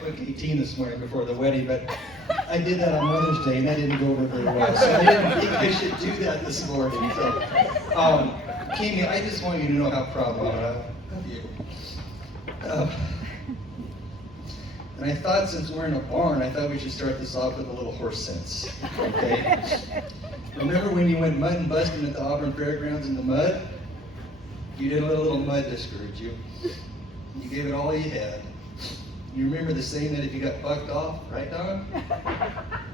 quick 18 this morning before the wedding, but I did that on Mother's Day and that didn't go over very well. So I didn't think I should do that this morning. So, Kimi, I just want you to know how proud Mom and I of you. And I thought, since we're in a barn, I thought we should start this off with a little horse sense. Okay? Remember when you went mud and busting at the Auburn Fairgrounds in the mud? You didn't let a little mud discourage you. You gave it all you had. You remember the saying that if you got bucked off, right, Don?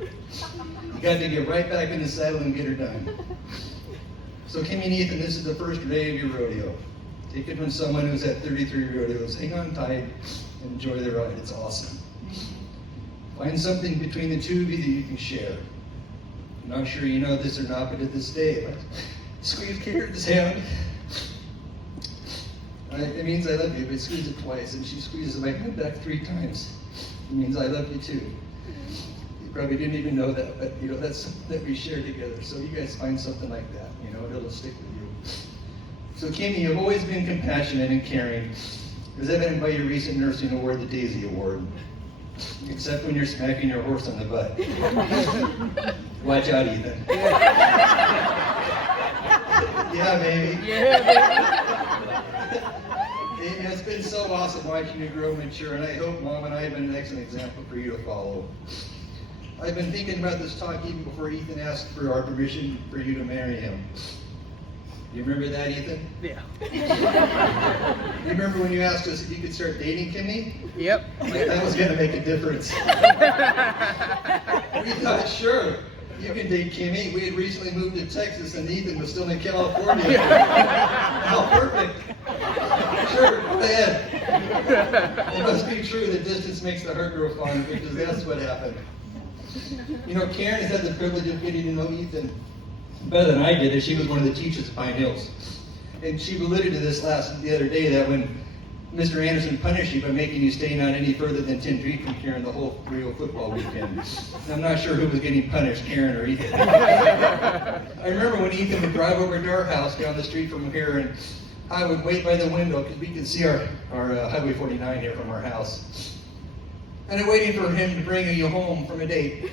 You got to get right back in the saddle and get her done. So Kimi and Ethan, this is the first day of your rodeo. Take it from someone who's had 33 rodeos. Hang on tight and enjoy the ride. It's awesome. Find something between the two of you that you can share. I'm not sure you know this or not, but at this day, I squeeze Karen's hand. It means I love you, but squeeze it twice, and she squeezes my hand back 3 times. It means I love you too. You probably didn't even know that, but that's something that we share together. So you guys find something like that, it'll stick with you. So Kimi, you've always been compassionate and caring, as evident by your recent nursing award, the Daisy Award. Except when you're smacking your horse on the butt. Watch out, Ethan. Yeah, baby. It's been so awesome watching you grow and mature, and I hope Mom and I have been an excellent example for you to follow. I've been thinking about this talk even before Ethan asked for our permission for you to marry him. You remember that, Ethan? Yeah. You remember when you asked us if you could start dating Kimi? Yep. Like that was going to make a difference. We thought, sure, you can date Kimi. We had recently moved to Texas and Ethan was still in California. How perfect. Sure, go ahead. It must be true that distance makes the heart grow fond, because that's what happened. Karen has had the privilege of getting to know Ethan better than I did, as she was one of the teachers at Pine Hills. And she alluded to this the other day, that when Mr. Anderson punished you by making you stay not any further than 10 feet from Karen the whole real football weekend. I'm not sure who was getting punished, Karen or Ethan. I remember when Ethan would drive over to our house down the street from here, and I would wait by the window because we could see our Highway 49 here from our house. And I'm waiting for him to bring you home from a date.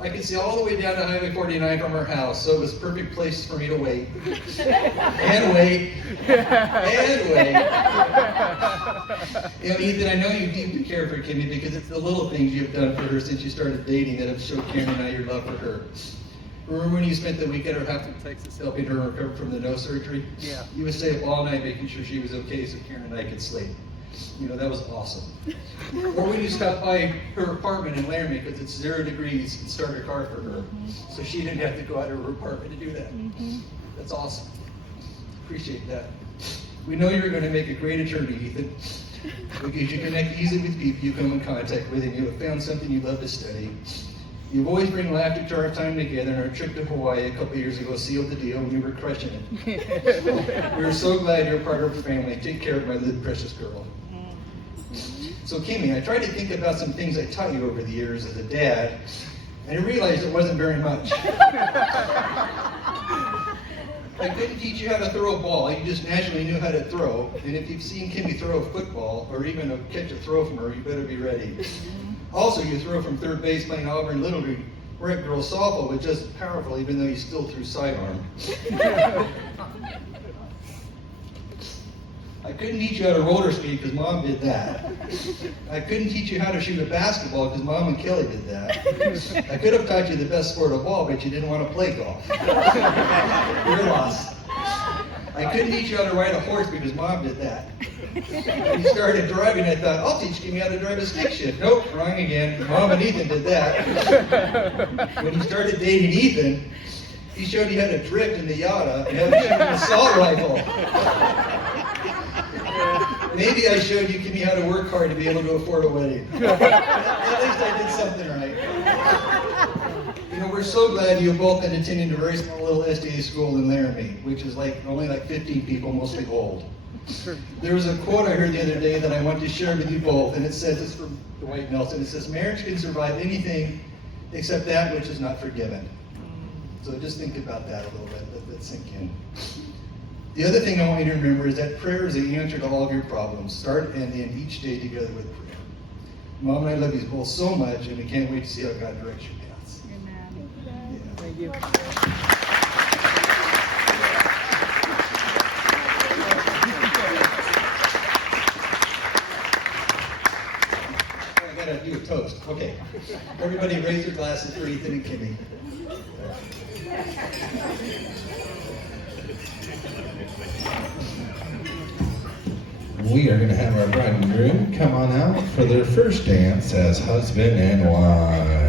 I could see all the way down to Highway 49 from our house, so it was a perfect place for me to wait. And wait. And wait. Ethan, I know you deeply care for Kimi because it's the little things you've done for her since you started dating that have showed Karen and I your love for her. Remember when you spent the weekend at her house in Texas helping her recover from the nose surgery? Yeah. You would stay up all night making sure she was okay so Karen and I could sleep. That was awesome. Or when you stopped by her apartment in Laramie because it's 0 degrees and start a car for her, so she didn't have to go out of her apartment to do that. That's awesome. Appreciate that. We know you're going to make a great attorney, Ethan, because you connect easily with people you come in contact with, and you have found something you love to study. You've always bring laughter to our time together, and our trip to Hawaii a couple years ago sealed the deal, and we were crushing it. We're so glad you're part of our family. Take care of my little precious girl. So Kimi, I tried to think about some things I taught you over the years as a dad, and I realized it wasn't very much. I couldn't teach you how to throw a ball. You just naturally knew how to throw. And if you've seen Kimi throw a football, or even catch a throw from her, you better be ready. Also, you throw from third base playing Auburn Little League. We're at girls softball, but just powerful, even though you still threw sidearm. I couldn't teach you how to roller skate because Mom did that. I couldn't teach you how to shoot a basketball because Mom and Kelly did that. I could have taught you the best sport of all, but you didn't want to play golf. Your loss. I couldn't teach you how to ride a horse because Mom did that. When you started driving, I thought, I'll teach you how to drive a stick shift. Nope, wrong again. Mom and Ethan did that. When you started dating Ethan, he showed you how to drift in the Yada and how to shoot an assault rifle. Maybe I showed you Kimi how to work hard to be able to afford a wedding. At least I did something right. We're so glad you've both been attending a very small little SDA school in Laramie, which is only 15 people, mostly old. There was a quote I heard the other day that I want to share with you both, and it says, it's from Dwight Nelson. It says, marriage can survive anything except that which is not forgiven. So just think about that a little bit. Let that sink in. The other thing I want you to remember is that prayer is the answer to all of your problems. Start and end each day together with prayer. Mom and I love you both so much, and we can't wait to see how God directs your paths. Amen. Yeah. Thank you. I gotta do a toast. Okay. Everybody raise your glasses for Ethan and Kimmy. We are going to have our bride and groom come on out for their first dance as husband and wife.